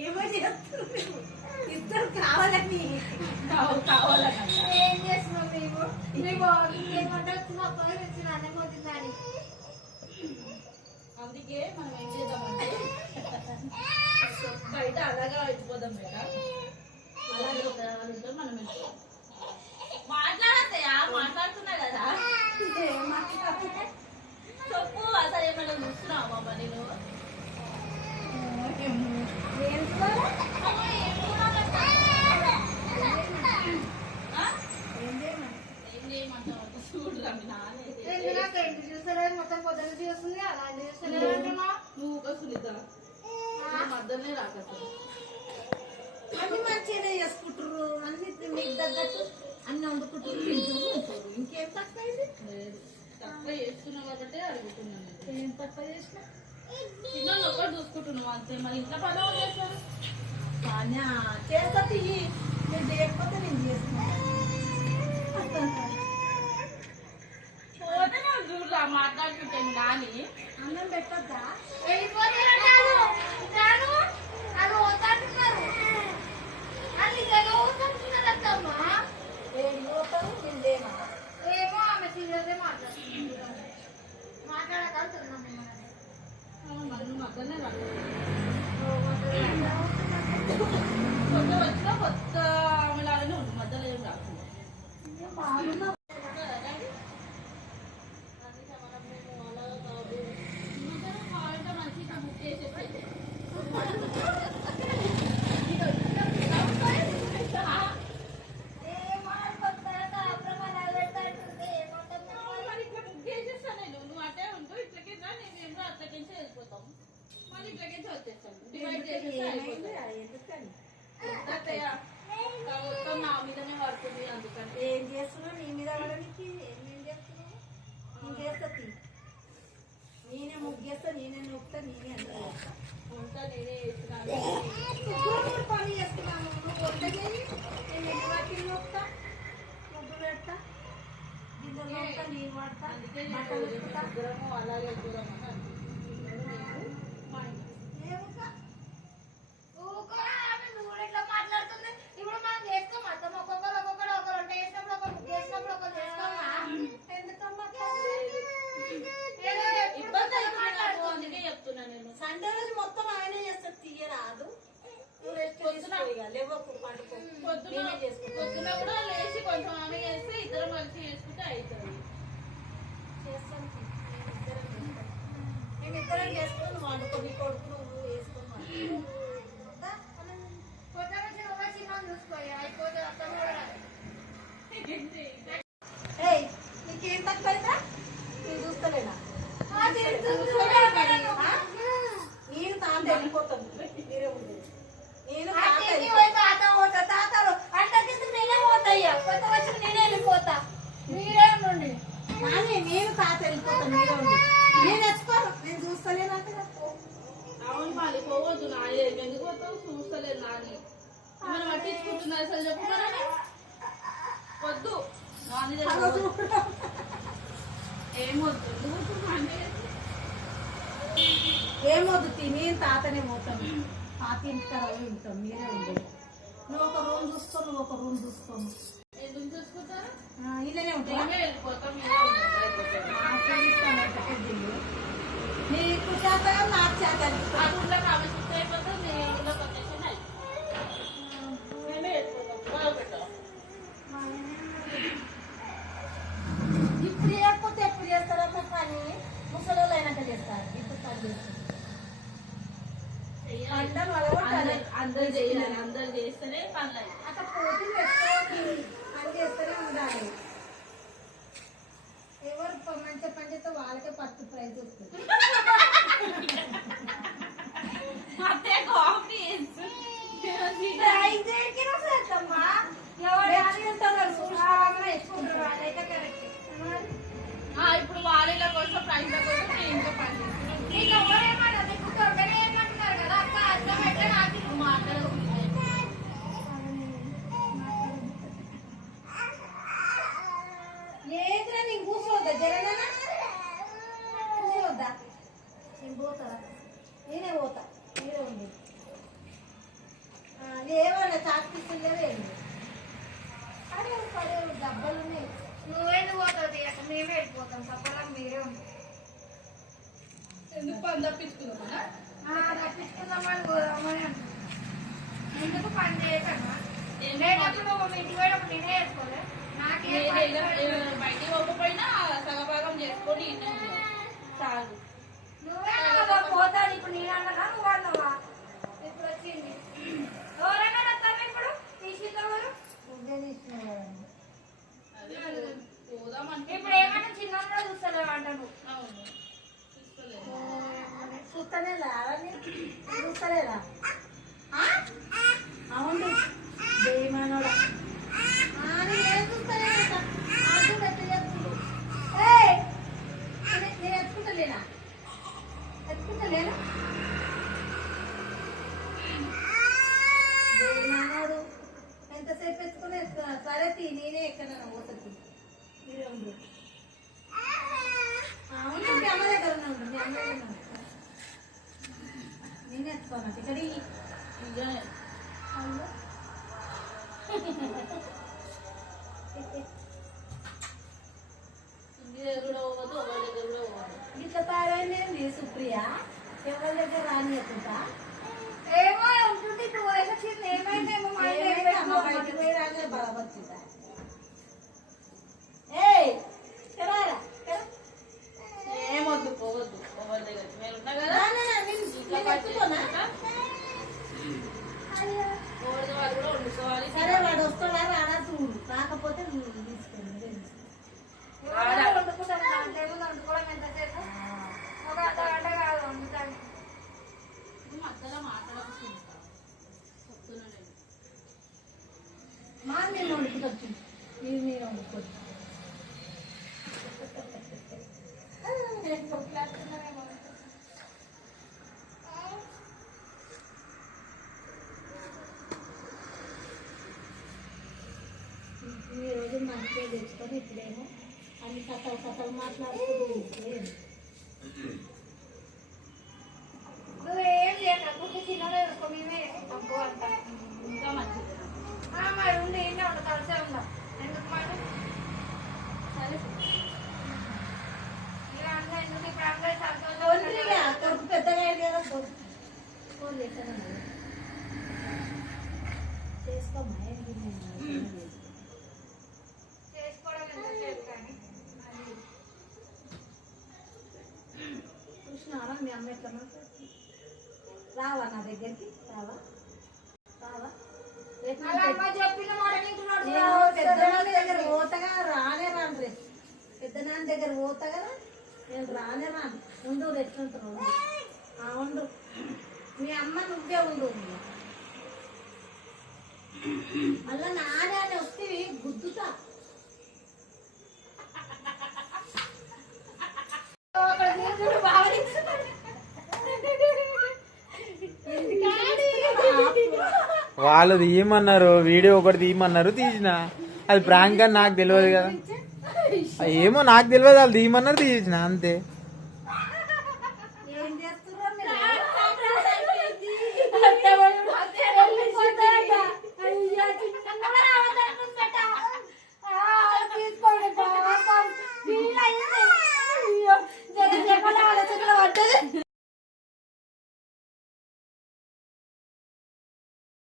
ఏమో చేస్తున్నారు ఇద్దరు కావాలని ఏం చేస్తున్నాం మేము ఏమంటే వచ్చిన అన్నం అవుతుందని. అందుకే మనం ఏం చేద్దామంటే బయట అలాగా అయిపోదాం మేడం. అలాగే మనం మాట్లాడతాయా మాట్లాడుతున్నా కదా చెప్పు. అసలు ఏమైనా చూస్తున్నావా బాబా నేను మొత్తం పొద్దున్న చూస్తుంది అలాంటి నువ్వు ఒక సునీత మద్దనే రాకసలు అన్ని మంచిగానే చేసుకుంటారు. అన్ని మీకు తగ్గట్టు అన్ని వండుకుంటారు తింటారు. ఇంకేం తక్కువ తక్కువ చేస్తున్నావు కాబట్టి అడుగుతున్నాను. ఏం తక్కువ చేసినా పిల్లలు ఒకటి చూసుకుంటున్నావు అంతే. మరి ఇంట్లో పదవి చేస్తారు కానీ చేస్తా తియ్యి. నేను చేయకపోతే నేను చేస్తున్నాను. చూడరా మాట్లాడుకుంటాను కానీ అన్నం పెట్టద్దా ఏమో ఆమె సీరియల్సే మాట్లాడుతున్నాం మాట్లాడగలుగుతున్నాం మద్దనే కొత్త వచ్చినా కొత్త ఆమెలాగానే ఉంటుంది. మధ్యలో ఏం రాకుండా నా మీదనే పడుతుంది. అందుకంటే ఏం చేస్తున్నావు నీ మీద పడడానికి ఏం చేస్తున్నావు? నేను చేస్తా నేనే ముగ్గేస్తా నేనే నొక్కుతా నేనే అంతా నేనే చేస్తున్నాను. పని చేస్తున్నాను. నువ్వు వంట చేయి నేను ఎన్ని వాటిని నొక్కుతా ముగ్గు పెడతా గిన్నెలు నొక్కుతా నేను వాడతా. అందుకే ముగ్గురము అలాగే దూరమని అనిపిస్తుంది. మాట్లాడుతుంది ఇప్పుడు మనం చేసుకోం మొత్తం ఒక్కొక్కరు ఒకరు వంట చేసినప్పుడు ఒకరు ముగ్గు చేసినప్పుడు ఒకరు చేసుకోమా? ఎందుకమ్మా అందుకే చెప్తున్నా నేను. సండే రోజు మొత్తం ఆయనే చేస్తారు. తీయరాదు పొద్దున కూడా లేచి కొంచెం ఆమె చేస్తే ఇద్దరం కలిసి చేసుకుంటే అవుతుంది. మేమిద్దరం చేసుకుని వండుకొని కొడుకు నువ్వు వేసుకుని నీకేం తక్కువైందా? నేను చూస్తలేనా? నేను తాత వెళ్ళిపోతాను. మీరే ఉండేది నేను తాతలు అంటే నేనే పోతాయ్యా కొత్త వచ్చి నేనే వెళ్ళిపోతా. మీరే ఉండండి కానీ నేను తాత వెళ్ళిపోతాను. మీరే ఉండి నేను తెచ్చుకోను. నేను చూస్తలేను అంటే అవును మాది పోవద్దు. నా ఎందుకు పోతావు? చూస్తలేదు నాని మనం పట్టించుకుంటున్నా అసలు చెప్పు. వద్దు ఏమొద్దు నేను తాతనే పోతాను. తాత ఇంటికాడ ఉంటాం. మీరే ఉండేది. నువ్వు ఒక రూమ్ చూసుకో నువ్వు ఒక రూమ్ చూసుకోను. ఎందుకు చూసుకుంటారు? ఇలానే ఉంటాయి. వెళ్ళిపోతాం. నీకు చేత నాకు చేత ఆ ఊళ్ళో కావాల్సి అయిపోతాం. నీ ఊళ్ళోకి వచ్చేసి మేమే వెళ్ళిపోతాం. పెట్టాం ఇప్పుడు చేయకపోతే ఎప్పుడు చేస్తారో పని ముసలోళ్ళు అయినాక చేస్తారు. ఇప్పుడు పని చేస్తారు. అందరు చేయాలి. అందరు చేస్తేనే పనులు అక్కడ పోటీలు పెట్టుకోవాలి. పని చేస్తూనే ఉండాలి. ఎవరు మంచి పని చేస్తే వాళ్ళకే ఫస్ట్ ప్రైజ్ వస్తుంది. ఇప్పుడు వాళ్ళ కోసం ప్రైజ్ కోసం నేను ఇంకా పని లేదురా నేను కూర్చోవద్దా? జరగనా కూర్చోవద్దా? వెళ్ళిపోతాం సపోలా మీరే ఉంటాం ఎందుకు పని తప్పించుకున్నామన్నా తప్పించుకుందామని పోదామని అంటున్నాం ఎందుకు పని చేయకన్నా లేనప్పుడు మీ ఇంటికి పోయినప్పుడు నేనే వేసుకోలే బయటికి పోకపోయినా సగభాగం చేసుకొని చాలు నువ్వే పోతాడు ఇప్పుడు నేను అన్నదా నువ్వు అన్నవా ఇప్పుడు వచ్చింది ఎవరైనా వస్తాను ఇప్పుడు తీసుకుంటారు ఇప్పుడు ఏమన్నా చిన్న చూస్తలేవు అంటాను చూస్తలేదా చూస్తలేదా అవును దేమానోడా నేను చూస్తలేదా నేను ఎత్తుకుంటలేనా ఎత్తుకుంటలేనా దేమానోడు ఎంతసేపు ఎత్తుకుని ఎత్తుకున్నా సరే నేనే ఎక్కడన్నా పోతుంది మీరే ఉండు అవును మీ అమ్మ దగ్గర ఉండు మీ అమ్మ దగ్గర నేనే ఎత్తుకోను ఇక్కడ ఇట్లా తయారైంది సుప్రియ ఎవరి దగ్గర రాని ఎత్తుతా ఏమో ఉంటుంది ఇప్పుడు వయసు వచ్చింది ఏమైంది ఏమో అమ్మ బయటకు పోయి రాగా బలపచ్చిందా ఏయ్ రారా ఏమొద్దు పోవద్దు ఎవరి దగ్గర మీరు ఉన్నా కదా సరే వాడు వస్తాడా రాడా చూడు రాకపోతే నువ్వు తీసుకెళ్ళి వండుకుంటాను వండుకోవడం ఎంతసేపు ఒక అర్ధగంట కాదు వండుతాను మధ్యలో మాట్లాడకుండా మా నేను వండుకొచ్చు మీరు వండుకోవచ్చు ఈ రోజు మంచిగా తెచ్చుకొని ఇప్పుడేమో అన్ని కథలు మాట్లాడుతుంది నువ్వేం చేయకుండా చిన్నదే మేమే పంపు అంటాం ఇంకా మంచిది మరి ఉండి ఏంటో ఉండు కలిసే ఉందా ఎందుకు మాట సరే ఇలా అన్న ఎందుకు ఇప్పుడు అందరూ సంతోషం కొడుకు పెద్దగా అయింది కదా ఫోన్ చేశాను చేసుకోమ్మా చేసుకోవడం ఎంతసేపు కానీ చూసినావా మీ అమ్మ ఎట్లా మాట్లాడుతుంది రావా నా దగ్గరికి రావా రావా అలా అమ్మ చెప్పిన మాట వింటున్నాడు పెద్దనాన్న దగ్గర పోతగా రానే రాను రే పెద్దనాన్న దగ్గర పోతా కదా నేను రానే రాను ఉండు ఎట్లుంటారు ఉండు మీ అమ్మ నువ్వే ఉండు మళ్ళా నానే అని వస్తే గుద్దుతా వాళ్ళు తీయమన్నారు వీడియో ఒకటి తీయమన్నారు తీసిన అది ప్రాంక్ అని నాకు తెలియదు కదా ఏమో నాకు తెలియదు వాళ్ళు తీయమన్నారు తీసిన అంతే